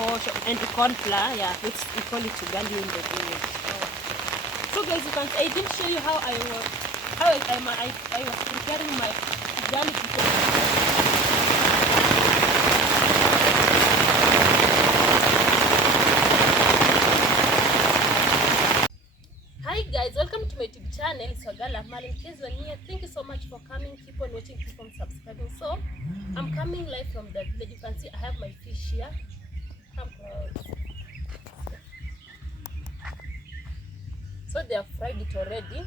posho and corn flour. Yeah, we call it ugali in the village. So guys, you can see, I didn't show you how I was preparing my ugali because hi guys, welcome to my YouTube channel. It's Wagala Mal. In case you're new, thank you so much for coming. Keep on watching, keep on subscribing. So I'm coming live from the village. You can see I have my fish here. Come close. So they have fried it already.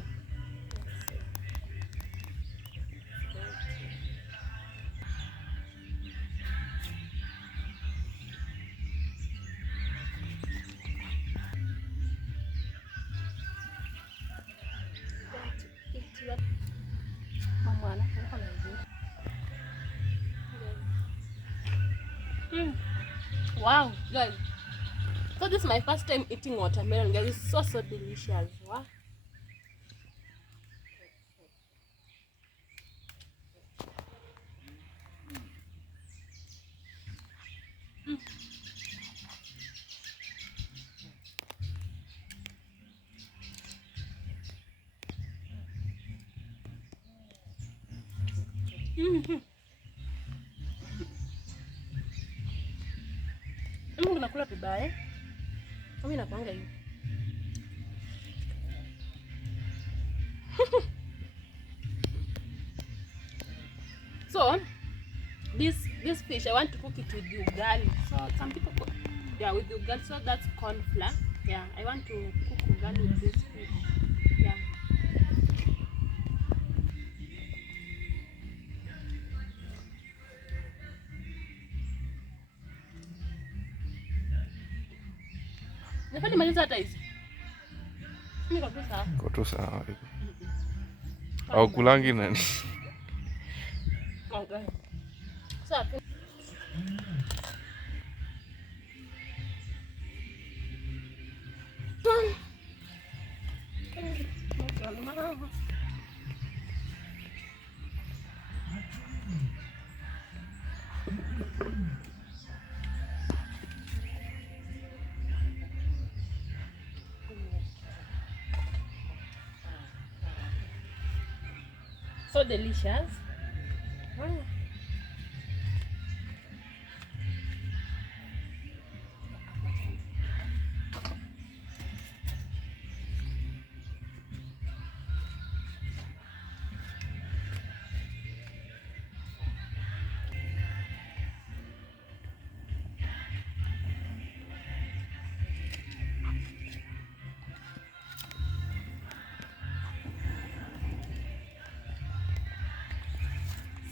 Wow, guys. So this is my first time eating watermelon, guys. It's so delicious. Wow. Mimi nakula vibaya. Mimi nakwanga hivi. So this fish I want to cook it with the ugali. So some people cook, yeah, with the ugali. So that's corn flour. Yeah, I want to cook ugali with this fish. Yeah. Nafanya maliza hata hizi. Niko tu sawa. Niko tu sawa. Au kulangi nani? Okay. So so delicious.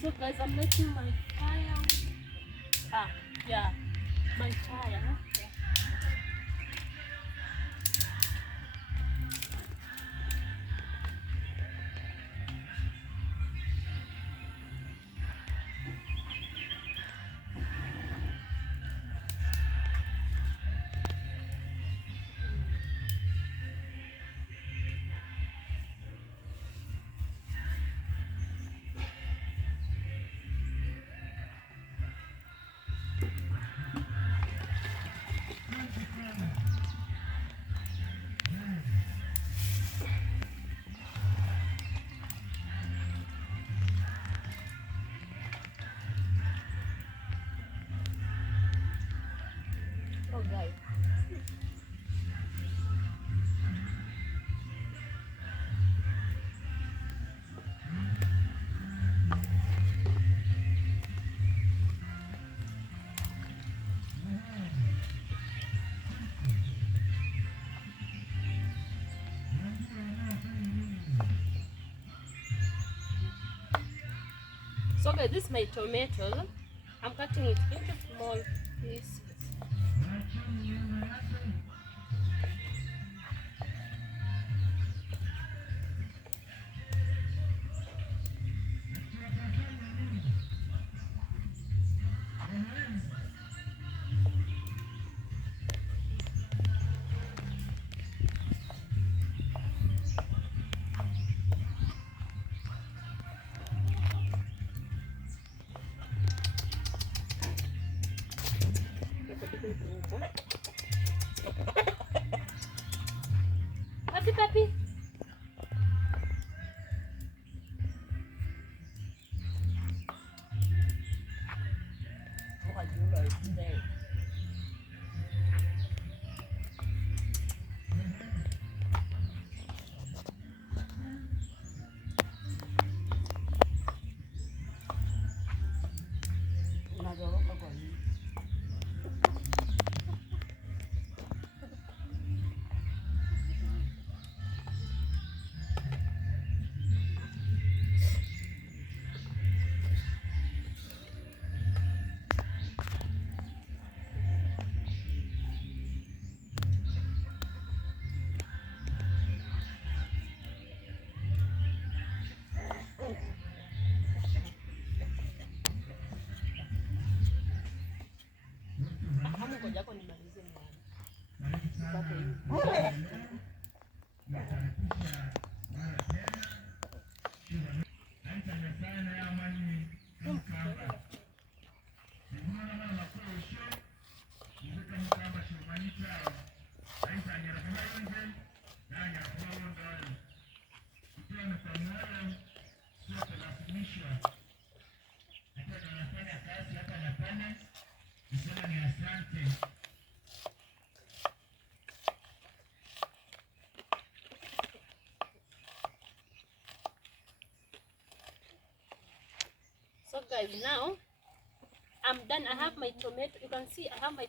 So guys, I'm making my fire. Yeah, my fire. Yeah. Oh guys. So guys, this is my tomato. I'm cutting it into small pieces. Papi, papi. Ngoja yako nimalize mwana. Sipate hivi. So guys, now I'm done. I have my tomato. You can see I have my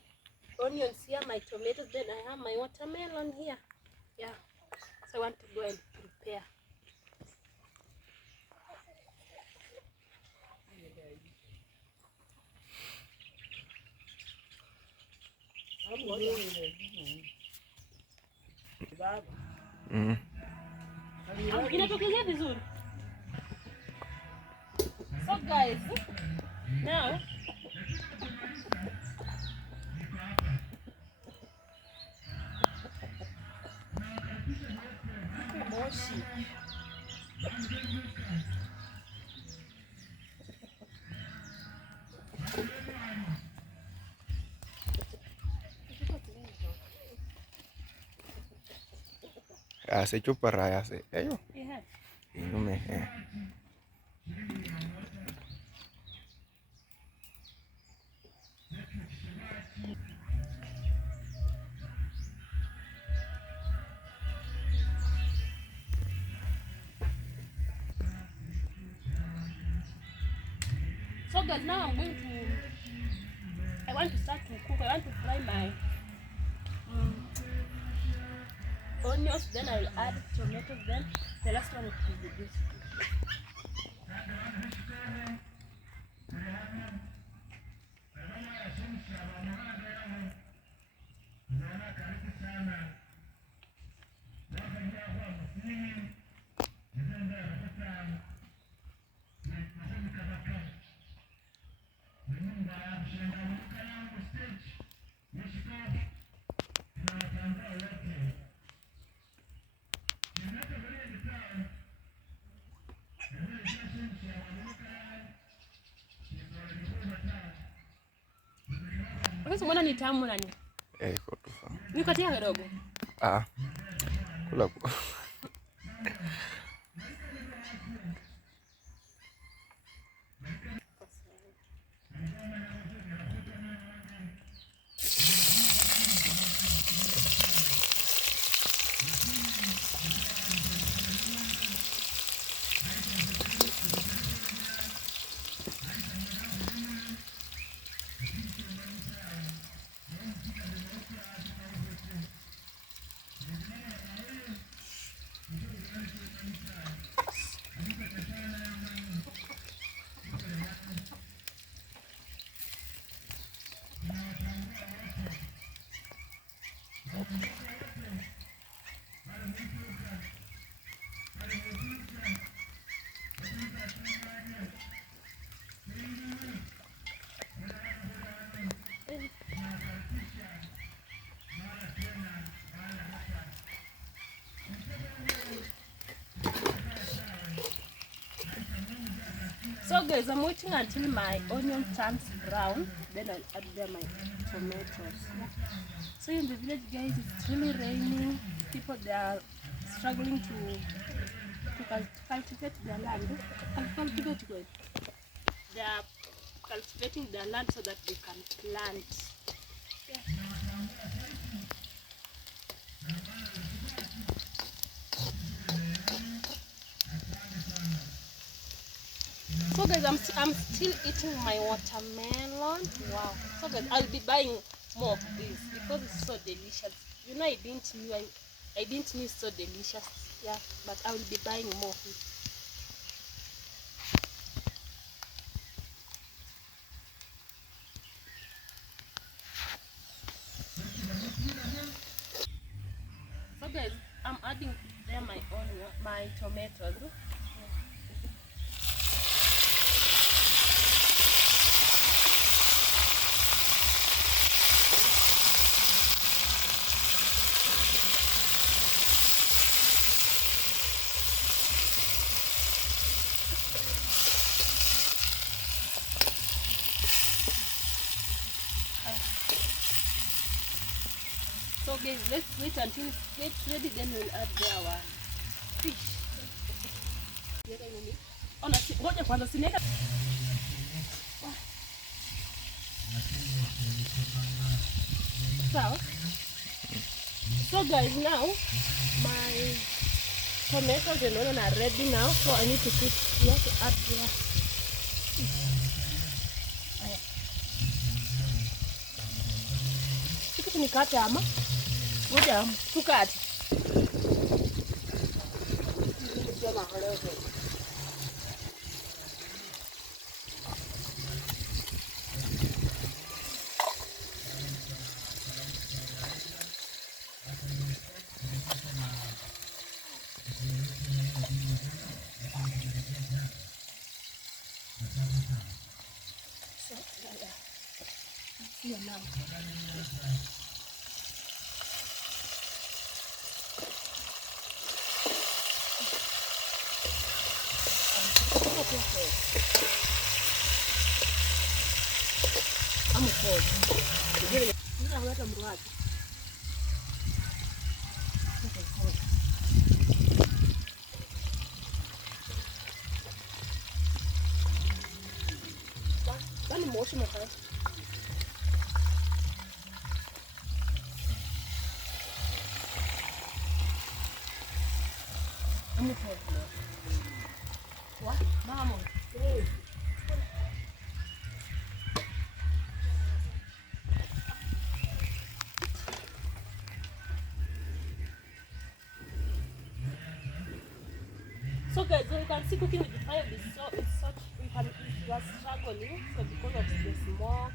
onions here, my tomatoes, then I have my watermelon here. Yeah. So I want to go and prepare. Inatokezea vizuri. So guys, now moshi. Hace chuparra, hace ello. Yeah. Y no me. So guys, now I want to start to cook. I want to fry my onions, then I'll add tomatoes, then the last one will be this. Sasa mbona ni tamu nani? Iko tu sawa. Nikatia kidogo. Kula. So guys, I'm waiting until my onion turns brown, then I'll add there my tomatoes. Yeah. So in the village, guys, it's really raining. People, they are struggling to cultivate their land. They are cultivating their land so that they can plant. Yeah. So guys, I'm still eating my watermelon. Wow. So guys, I'll be buying more of this because it's so delicious. You know, I didn't know it's so delicious. Yeah, but I will be buying more of it. So guys, I'm adding there my onion, my tomatoes. So guys, let's wait until it gets ready, then we'll add there our fish. Ngoja kwanza sineka. So guys, now my tomatoes and onion are ready now, so I need to put here to add there. Kitu nikate ama? Ngoja tukate. Here now. I'm cold. Unaleta mruaji. Bani moshi mkaya. I'm cold. What? Mama. Hey. So guys, you can see cooking with the fire is such you are struggling, so because of the smoke.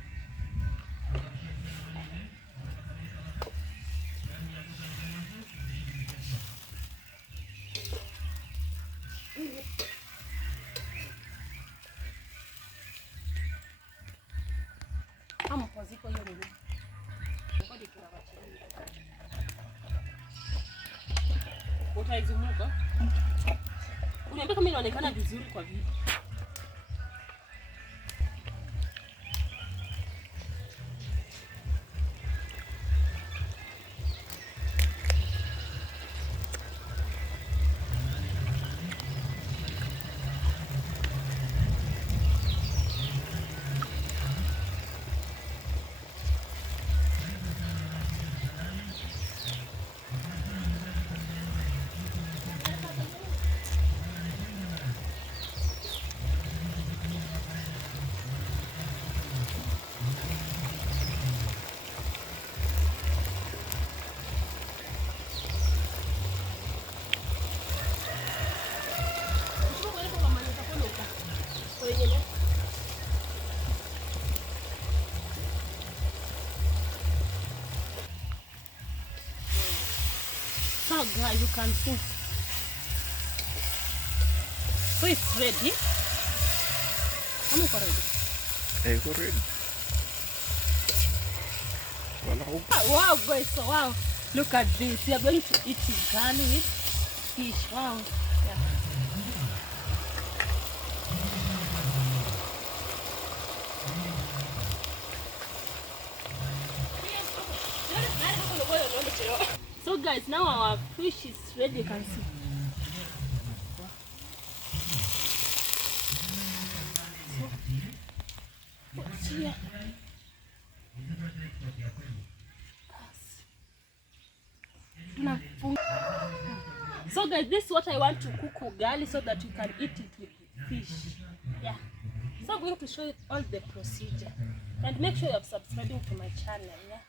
Ziko hiyo nini? Ngoja tunawachilia. Utaizunguka. Uniambia kama inaonekana vizuri kwa video. So guys, you can see. So it's ready. I'm ready. Hey, go ready. Wow guys, so wow. Look at this. We are going to eat ugali with fish. Wow. Yeah. guys, now our fish is ready, you can see. So, what's here? So guys, this is what I want to cook ugali so that you can eat it with fish. Yeah. So I'm going to show you all the procedure. And make sure you're subscribing to my channel, yeah.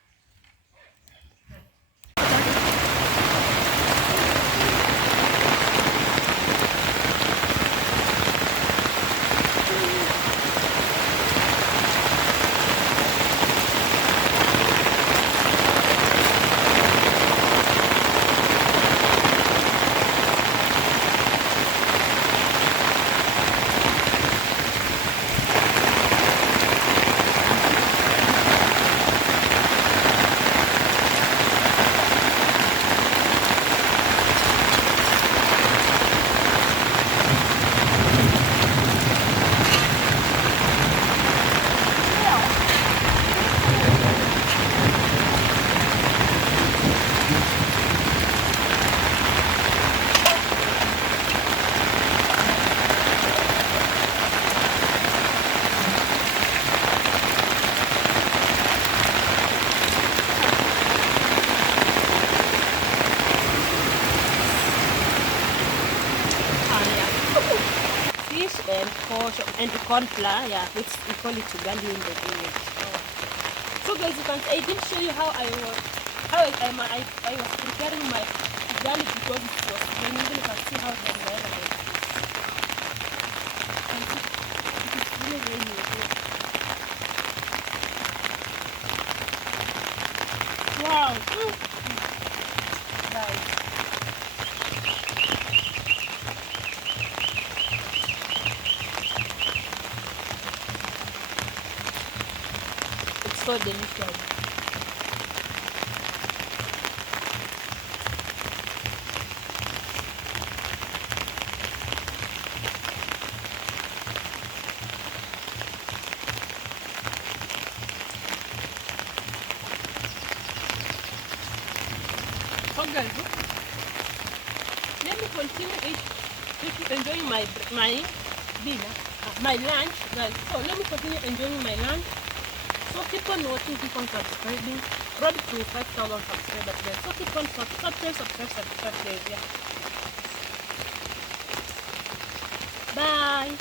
And corn flour, yeah, which we call it ugali in the village. So guys, you can, I didn't show you how I was preparing my ugali because it was raining. You can see how the weather is. It is really raining here. Wow. Guys. So delicious. So guys, let me continue enjoying my dinner, my lunch, guys. So let me continue enjoying my lunch. So keep on watching, keep on subscribing. Road to 5,000 subscribers, guys. So keep on subscribe, guys. Yeah. Bye.